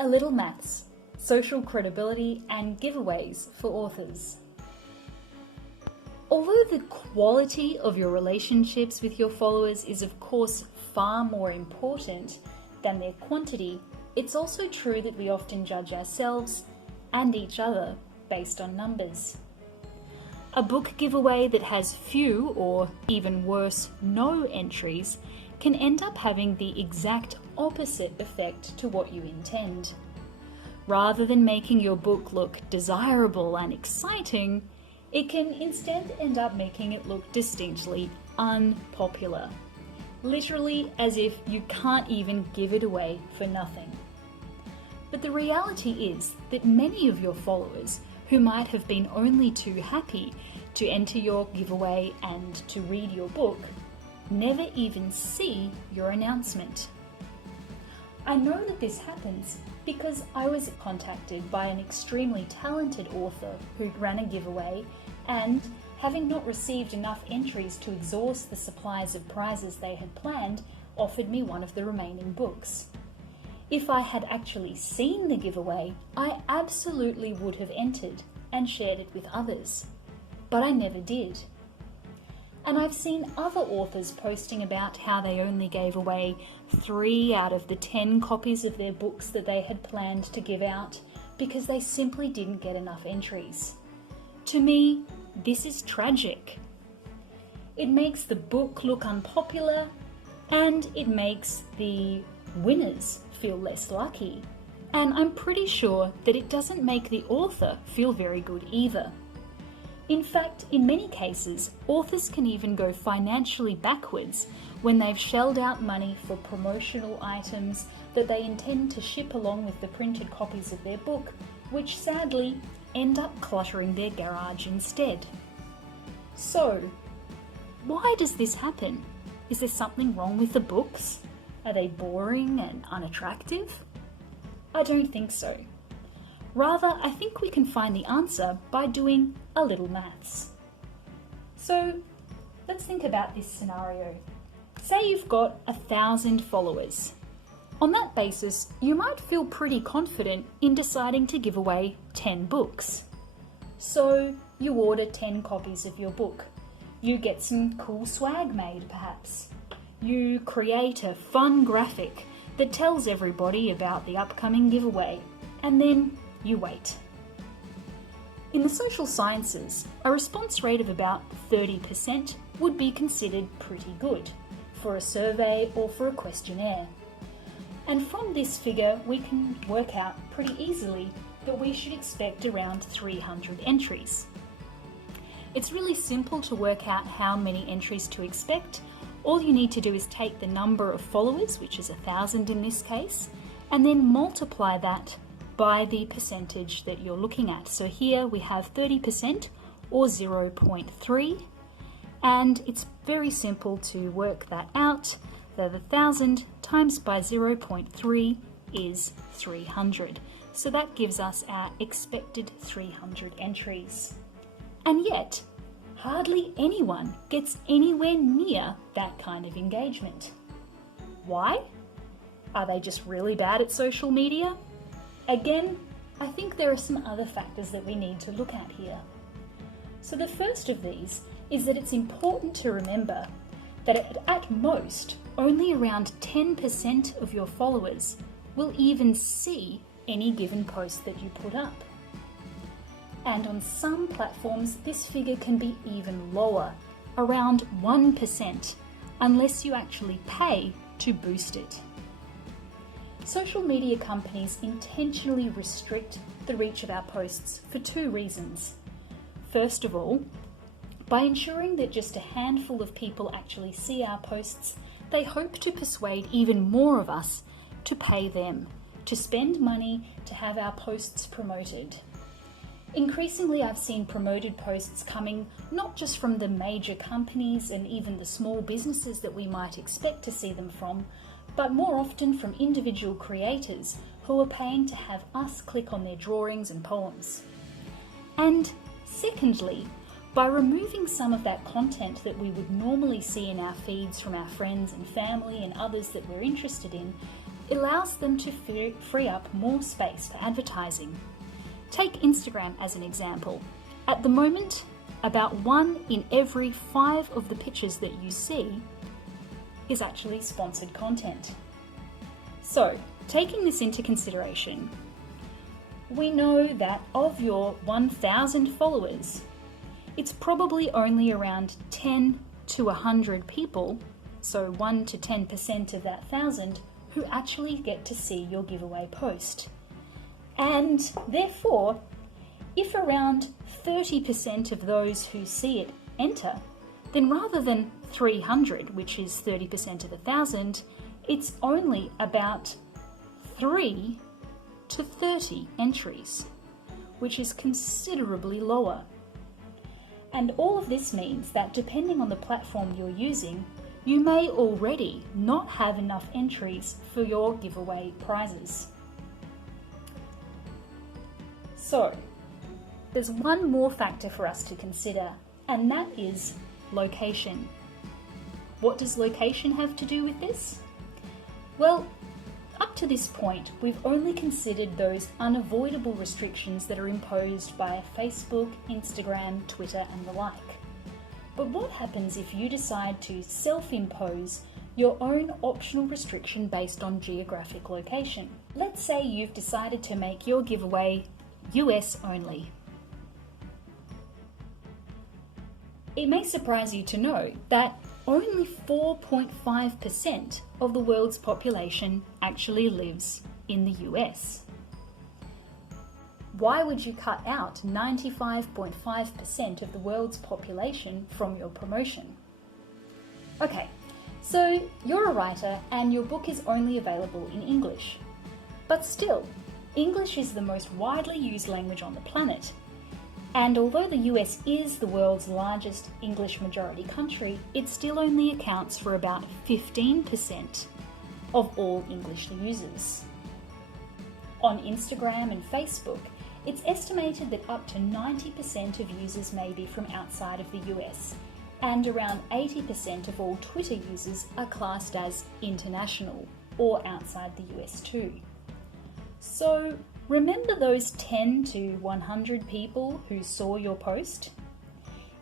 A Little Maths, Social Credibility and Giveaways for Authors. Although the quality of your relationships with your followers is of course far more important than their quantity, it's also true that we often judge ourselves and each other based on numbers. A book giveaway that has few or even worse, no entries can end up having the exact opposite effect to what you intend. Rather than making your book look desirable and exciting, it can instead end up making it look distinctly unpopular. Literally as if you can't even give it away for nothing. But the reality is that many of your followers who might have been only too happy to enter your giveaway and to read your book never even see your announcement. I know that this happens because I was contacted by an extremely talented author who ran a giveaway and, having not received enough entries to exhaust the supplies of prizes they had planned, offered me one of the remaining books. If I had actually seen the giveaway, I absolutely would have entered and shared it with others. But I never did. And I've seen other authors posting about how they only gave away 3 out of the 10 copies of their books that they had planned to give out because they simply didn't get enough entries. To me, this is tragic. It makes the book look unpopular and it makes the winners feel less lucky. And I'm pretty sure that it doesn't make the author feel very good either. In fact, in many cases, authors can even go financially backwards when they've shelled out money for promotional items that they intend to ship along with the printed copies of their book, which sadly end up cluttering their garage instead. So, why does this happen? Is there something wrong with the books? Are they boring and unattractive? I don't think so. Rather, I think we can find the answer by doing a little maths. So, let's think about this scenario. Say you've got 1,000 followers. On that basis, you might feel pretty confident in deciding to give away 10 books. So, you order 10 copies of your book. You get some cool swag made, perhaps. You create a fun graphic that tells everybody about the upcoming giveaway, and then you wait. In the social sciences, a response rate of about 30% would be considered pretty good for a survey or for a questionnaire. And from this figure, we can work out pretty easily that we should expect around 300 entries. It's really simple to work out how many entries to expect. All you need to do is take the number of followers, which is 1,000 in this case, and then multiply that by the percentage that you're looking at. So here we have 30% or 0.3, and it's very simple to work that out. The 1,000 times by 0.3 is 300. So that gives us our expected 300 entries. And yet, hardly anyone gets anywhere near that kind of engagement. Why? Are they just really bad at social media? Again, I think there are some other factors that we need to look at here. So the first of these is that it's important to remember that at most, only around 10% of your followers will even see any given post that you put up. And on some platforms, this figure can be even lower, around 1%, unless you actually pay to boost it. Social media companies intentionally restrict the reach of our posts for 2 reasons. First of all, by ensuring that just a handful of people actually see our posts, they hope to persuade even more of us to pay them, to spend money to have our posts promoted. Increasingly, I've seen promoted posts coming not just from the major companies and even the small businesses that we might expect to see them from, but more often from individual creators who are paying to have us click on their drawings and poems. And secondly, by removing some of that content that we would normally see in our feeds from our friends and family and others that we're interested in, allows them to free up more space for advertising. Take Instagram as an example. At the moment, about 1 in every 5 of the pictures that you see is actually sponsored content. So, taking this into consideration, we know that of your 1,000 followers, it's probably only around 10 to 100 people, so 1 to 10% of that 1,000, who actually get to see your giveaway post. And therefore, if around 30% of those who see it enter, then rather than 300, which is 30% of 1,000, it's only about 3 to 30 entries, which is considerably lower. And all of this means that depending on the platform you're using, you may already not have enough entries for your giveaway prizes. So, there's one more factor for us to consider, and that is location. What does location have to do with this? Well, up to this point, we've only considered those unavoidable restrictions that are imposed by Facebook, Instagram, Twitter, and the like. But what happens if you decide to self-impose your own optional restriction based on geographic location? Let's say you've decided to make your giveaway US only. It may surprise you to know that only 4.5% of the world's population actually lives in the US. Why would you cut out 95.5% of the world's population from your promotion? Okay, so you're a writer and your book is only available in English. But still, English is the most widely used language on the planet. And although the US is the world's largest English majority country, it still only accounts for about 15% of all English users. On Instagram and Facebook, it's estimated that up to 90% of users may be from outside of the US, and around 80% of all Twitter users are classed as international or outside the US too. So, remember those 10 to 100 people who saw your post?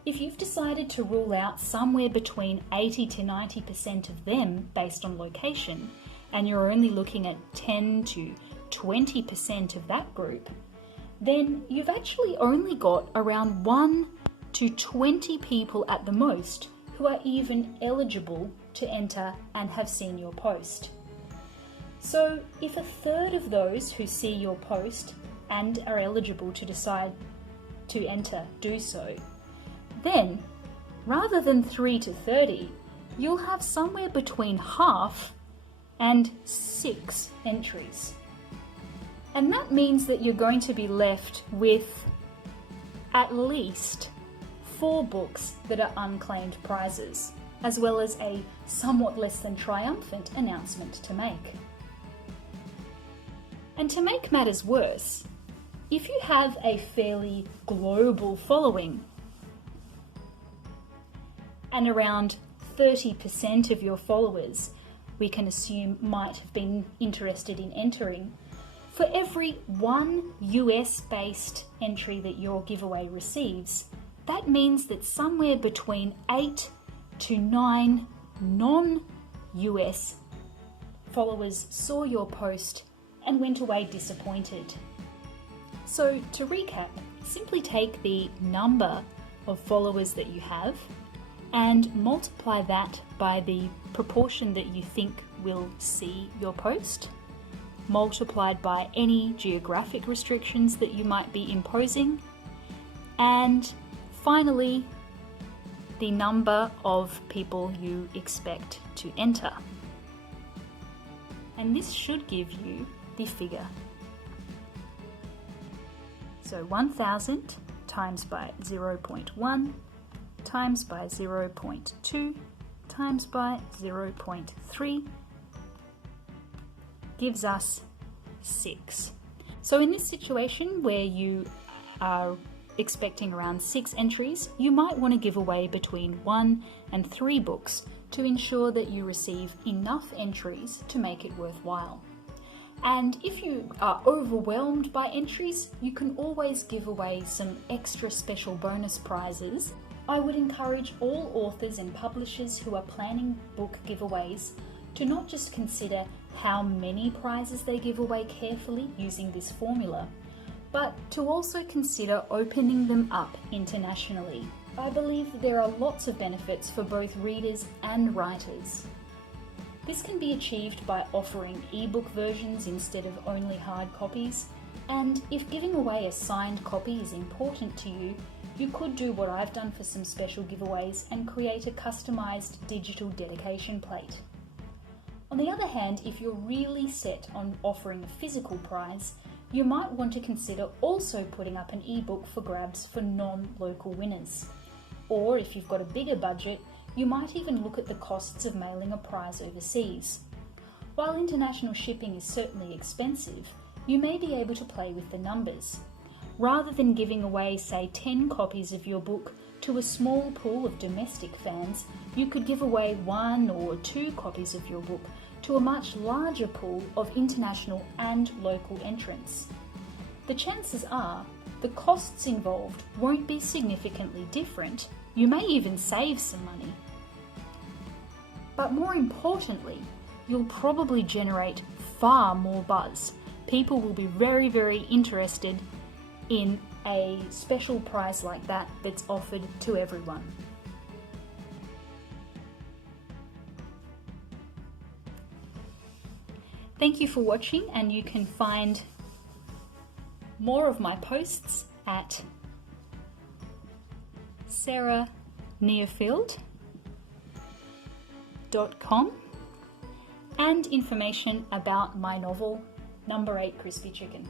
If you've decided to rule out somewhere between 80 to 90% of them based on location, and you're only looking at 10 to 20% of that group, then you've actually only got around 1 to 20 people at the most who are even eligible to enter and have seen your post. So if a third of those who see your post and are eligible to decide to enter do so, then rather than 3 to 30, you'll have somewhere between half and 6 entries. And that means that you're going to be left with at least 4 books that are unclaimed prizes, as well as a somewhat less than triumphant announcement to make. And to make matters worse, if you have a fairly global following and around 30% of your followers we can assume might have been interested in entering, for every 1 US-based entry that your giveaway receives, that means that somewhere between 8 to 9 non-US followers saw your post and went away disappointed. So to recap, simply take the number of followers that you have and multiply that by the proportion that you think will see your post, multiplied by any geographic restrictions that you might be imposing, and finally, the number of people you expect to enter. And this should give you the figure. So 1,000 times by 0.1 times by 0.2 times by 0.3 gives us 6. So in this situation where you are expecting around 6 entries, you might want to give away between 1 and 3 books to ensure that you receive enough entries to make it worthwhile. And if you are overwhelmed by entries, you can always give away some extra special bonus prizes. I would encourage all authors and publishers who are planning book giveaways to not just consider how many prizes they give away carefully using this formula, but to also consider opening them up internationally. I believe that there are lots of benefits for both readers and writers. This can be achieved by offering ebook versions instead of only hard copies, and if giving away a signed copy is important to you, you could do what I've done for some special giveaways and create a customized digital dedication plate. On the other hand, if you're really set on offering a physical prize, you might want to consider also putting up an ebook for grabs for non-local winners. Or if you've got a bigger budget, you might even look at the costs of mailing a prize overseas. While international shipping is certainly expensive, you may be able to play with the numbers. Rather than giving away, say, 10 copies of your book to a small pool of domestic fans, you could give away 1 or 2 copies of your book to a much larger pool of international and local entrants. The chances are the costs involved won't be significantly different. You may even save some money. But more importantly, you'll probably generate far more buzz. People will be very, very interested in a special prize like that that's offered to everyone. Thank you for watching, and you can find more of my posts at sarahneofield.com and information about my novel, Number 8 Crispy Chicken.